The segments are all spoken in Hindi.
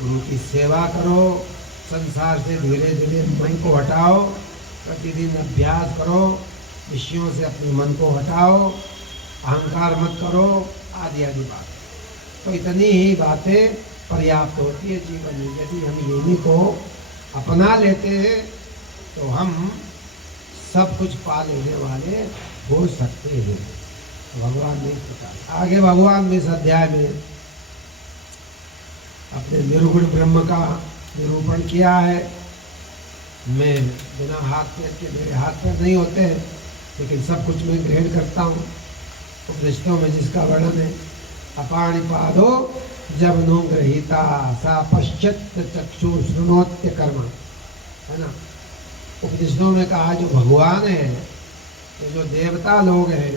गुरु की सेवा करो, संसार से धीरे धीरे मन को हटाओ, प्रतिदिन अभ्यास करो, विषयों से अपने मन को हटाओ, अहंकार मत करो, आदि आदि बात। तो इतनी ही बातें पर्याप्त होती है जीवन में। यदि हम इन्हीं को अपना लेते हैं तो हम सब कुछ पा लेने वाले हो सकते हैं। भगवान ने इस प्रकार आगे भगवान ने इस अध्याय में अपने निर्गुण ब्रह्म का निरूपण किया है। मैं बिना हाथ पैर के, मेरे हाथ पैर नहीं होते हैं, लेकिन सब कुछ मैं ग्रहण करता हूँ। उपनिषदों में जिसका वर्णन है, अपाणिपादो जब नो गृहीता सा पश्चात चक्षु श्रृणोत्य कर्म, है ना। उपनिषदों में कहा जो भगवान है, ये जो देवता लोग हैं,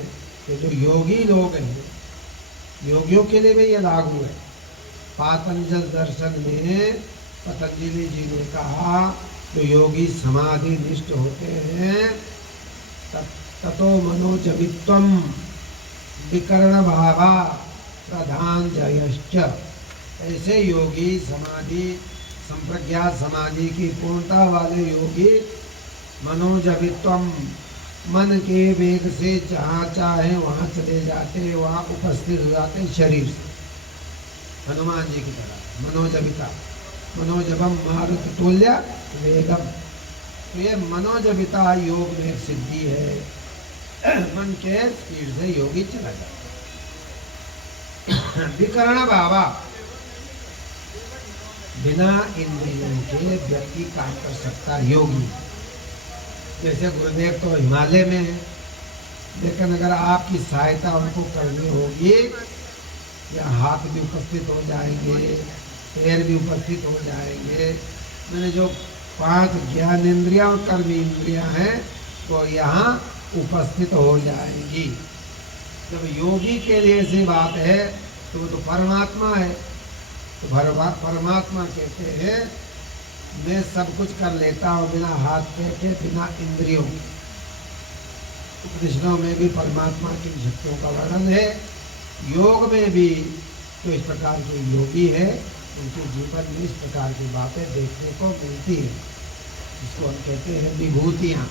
ये जो योगी लोग हैं, योगियों के लिए भी ये लागू है। पातंजल दर्शन में पतंजलि जी ने कहा जो योगी समाधि निष्ठ होते हैं, ततो मनोजवित्वम विकर्ण भावा प्रधान जयश्च। ऐसे योगी समाधि, संप्रज्ञात समाधि की पूर्णता वाले योगी मनोजवित्वम, मन के वेग से जहाँ चाहे वहाँ चले जाते, वहाँ उपस्थित हो जाते शरीर से, हनुमान जी की तरह। मनोजविता, मनोजवम मारुत तुल्य वेगम। तो ये मनोजविता योग में एक सिद्धि है। मन के स्पीड से योगी चला जाता। विकर्ण भावा, बिना इंद्रियों के व्यक्ति काम कर सकता योगी। जैसे गुरुदेव तो हिमालय में है, लेकिन अगर आपकी सहायता उनको करनी होगी, या हाथ भी उपस्थित हो जाएंगे, पैर भी उपस्थित हो जाएंगे, मैंने जो 5 ज्ञानेंद्रियां और कर्म इंद्रियां हैं तो यहाँ उपस्थित हो जाएंगी। जब योगी के लिए ऐसी बात है तो वो तो परमात्मा है। तो परमात्मा कहते हैं मैं सब कुछ कर लेता हूँ बिना हाथ पैर के, बिना इंद्रियों। उपनिषदों में भी परमात्मा की शक्तियों का वर्णन है। योग में भी जो इस प्रकार के योगी है, उनके जीवन में इस प्रकार की बातें देखने को मिलती है, जिसको हम कहते हैं विभूतियाँ।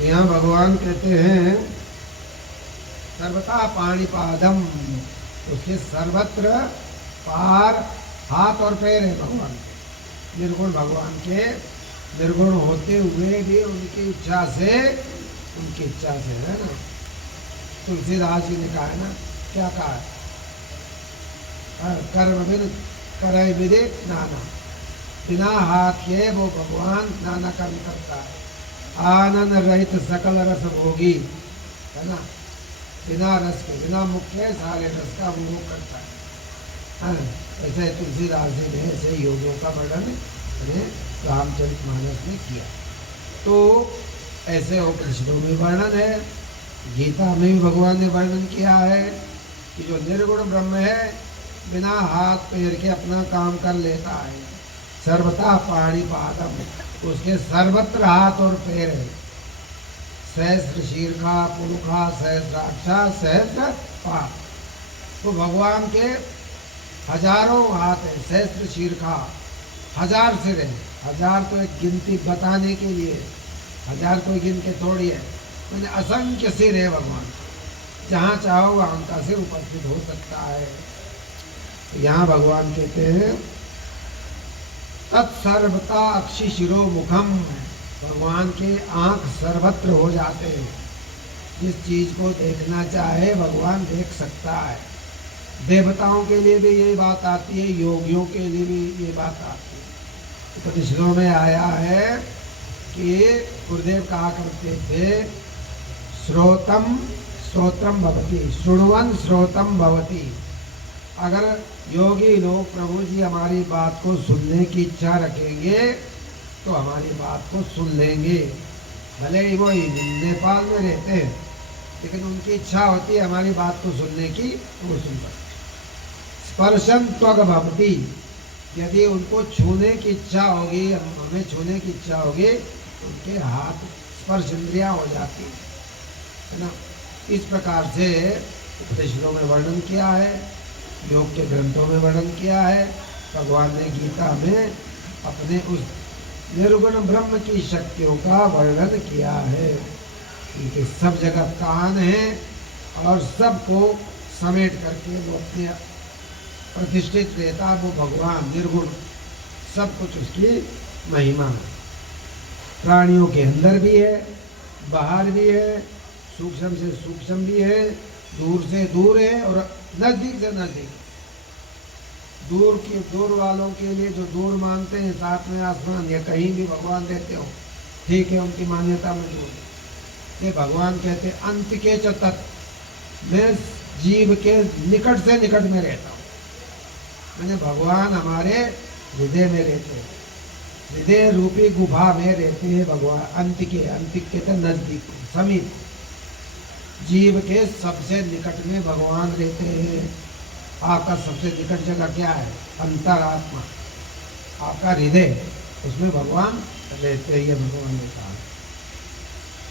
यहाँ भगवान कहते हैं सर्वथा पाणिपादम, उसके सर्वत्र पार हाथ और पैर है भगवान के। निर्गुण भगवान के निर्गुण होते हुए भी उनकी इच्छा से है ना। तुलसीदास जी ने कहा है ना, क्या कहा है, कर्म बिन करे विदे नाना, बिना हाथ के वो भगवान नाना कर्म करता है। आनंद रहित सकल रस भोगी, है ना। बिना रस के, बिना मुख्य सारे रस का वो करता है। ऐसे तुलसीदास जी ने ऐसे योगियों का वर्णन रामचरितमानस में किया। तो ऐसे उपनिषदों में वर्णन है, गीता में भी भगवान ने वर्णन किया है कि जो निर्गुण ब्रह्म है, बिना हाथ पैर के अपना काम कर लेता है। सर्वथा पाणिपादम, उसके सर्वत्र हाथ और पैर है। सहस्र शीर्षा पुरुषा सहस्राक्षा सहस्र पाद। तो भगवान के हजारों हाथ है। सहस्र शीर्षा, 1000 सिर है। 1000 तो एक गिनती बताने के लिए, 1000 कोई गिन के थोड़ी है, मैंने असंख्य सिर है भगवान। जहाँ चाहो वहाँ उनका सिर उपस्थित हो सकता है। यहाँ भगवान कहते हैं तत्सर्वता अक्षि शिरो मुखम, भगवान के आंख सर्वत्र हो जाते हैं। जिस चीज को देखना चाहे भगवान देख सकता है। देवताओं के लिए भी ये बात आती है, योगियों के लिए भी ये बात आती है। उपनिषदों में आया है कि गुरुदेव कहा करते थे श्रोतम श्रोत्रम भवति, शृण्वन् श्रोतम भवति। अगर योगी लोग प्रभु जी हमारी बात को सुनने की इच्छा रखेंगे तो हमारी बात को सुन लेंगे। भले ही वो नेपाल में रहते हैं, लेकिन उनकी इच्छा होती है हमारी बात को सुनने की, तो वो सुन सकते। स्पर्शन त्वग भवति, यदि उनको छूने की इच्छा होगी, हमें छूने की इच्छा होगी, उनके हाथ स्पर्श इंद्रियां हो जाती है ना। इस प्रकार से उपनिषदों में वर्णन किया है, योग के ग्रंथों में वर्णन किया है। भगवान ने गीता में अपने उस निर्गुण ब्रह्म की शक्तियों का वर्णन किया है कि सब जगह कान है और सबको समेट करके वो अपने प्रतिष्ठित रहता, वो भगवान निर्गुण, सब कुछ उसकी महिमा है। प्राणियों के अंदर भी है, बाहर भी है, सूक्ष्म से सूक्ष्म भी है, दूर से दूर है और नजदीक से नजदीक। दूर वालों के लिए जो दूर मानते हैं, साथ में आसमान या कहीं भी भगवान रहते हो, ठीक है, उनकी मान्यता मौजूद। ये भगवान कहते अंत के चतत, मैं जीव के निकट से निकट में रहता हूँ। मैंने भगवान हमारे हृदय में रहते हैं, हृदय रूपी गुफा में रहते हैं भगवान। अंत के तो नजदीक, समीप, जीव के सबसे निकट में भगवान रहते हैं। आपका सबसे निकट जगह क्या है? अंतरात्मा, आपका हृदय, उसमें भगवान रहते हैं, भगवान ने कहा।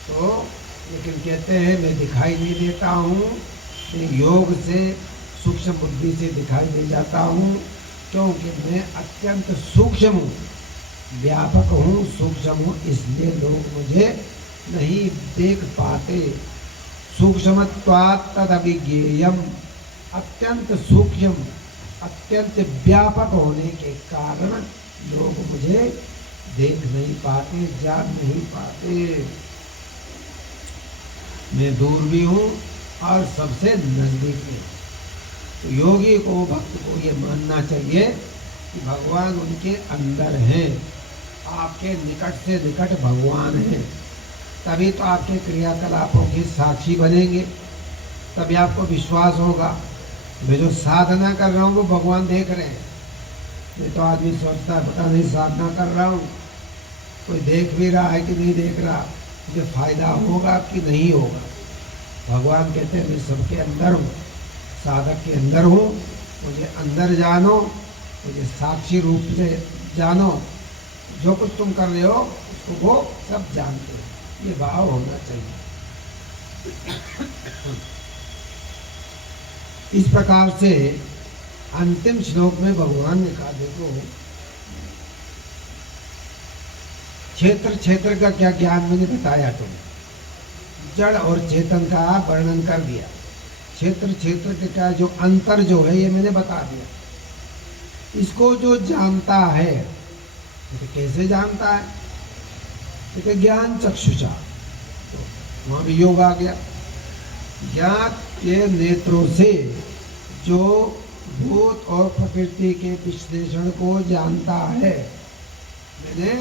तो लेकिन कहते हैं मैं दिखाई नहीं देता हूँ, योग से सूक्ष्म बुद्धि से दिखाई दे जाता हूँ, क्योंकि मैं अत्यंत सूक्ष्म हूँ, व्यापक हूँ, सूक्ष्म हूँ, इसलिए लोग मुझे नहीं देख पाते। सूक्ष्मत्वात् तदभिज्ञेयम्, अत्यंत सूक्ष्म, अत्यंत व्यापक होने के कारण लोग मुझे देख नहीं पाते, जान नहीं पाते। मैं दूर भी हूँ और सबसे नजदीक में। तो योगी को, भक्त को ये मानना चाहिए कि भगवान उनके अंदर हैं, आपके निकट से निकट भगवान हैं। तभी तो आपके क्रियाकलापों के साक्षी बनेंगे, तभी आपको विश्वास होगा मैं जो साधना कर रहा हूँ वो भगवान देख रहे हैं। नहीं तो आदमी सोचता है पता नहीं साधना कर रहा हूँ, कोई देख भी रहा है कि नहीं देख रहा, मुझे फायदा होगा कि नहीं होगा। भगवान कहते हैं मैं सबके अंदर हूँ, साधक के अंदर हूँ, मुझे अंदर जानो, मुझे साक्षी रूप से जानो, जो कुछ तुम कर रहे हो उसको वो सब जानते हो। ये भाव होना चाहिए। इस प्रकार से अंतिम श्लोक में भगवान ने कहा, देखो क्षेत्र क्षेत्र का क्या ज्ञान मैंने बताया, तुम जड़ और चेतन का वर्णन कर दिया। क्षेत्र क्षेत्र के क्या जो अंतर जो है ये मैंने बता दिया। इसको जो जानता है तो कैसे जानता है? तो ज्ञान चक्षुषा, तो वहां भी योग आ गया। ज्ञान के नेत्रों से जो भूत और प्रकृति के विश्लेषण को जानता है, मैंने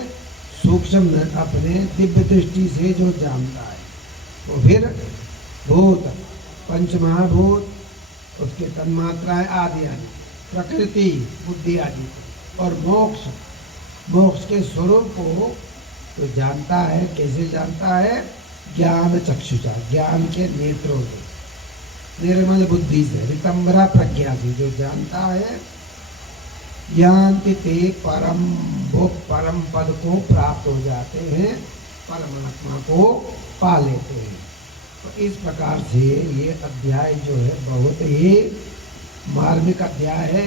सूक्ष्म अपने दिव्य दृष्टि से जो जानता है, तो फिर भूत, पंचमहाभूत, उसके तन्मात्राएं आदि आदि, प्रकृति, बुद्धि आदि, और मोक्ष, मोक्ष के स्वरूप को तो जानता है। कैसे जानता है? ज्ञान चक्षुषा, ज्ञान के नेत्रों से, निर्मल बुद्धि से, ऋतंबरा प्रज्ञा से जो जानता है। ज्ञान्ति ते परम, वो परम पद को प्राप्त हो जाते हैं, परमात्मा को पा लेते हैं। तो इस प्रकार से ये अध्याय जो है बहुत ही मार्मिक अध्याय है,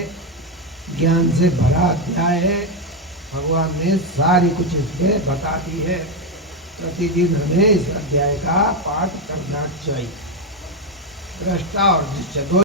ज्ञान से भरा अध्याय है। भगवान ने सारी कुछ इसमें बता दी है। प्रतिदिन हमें इस अध्याय का पाठ करना चाहिए। दृष्टा और दृश्य दो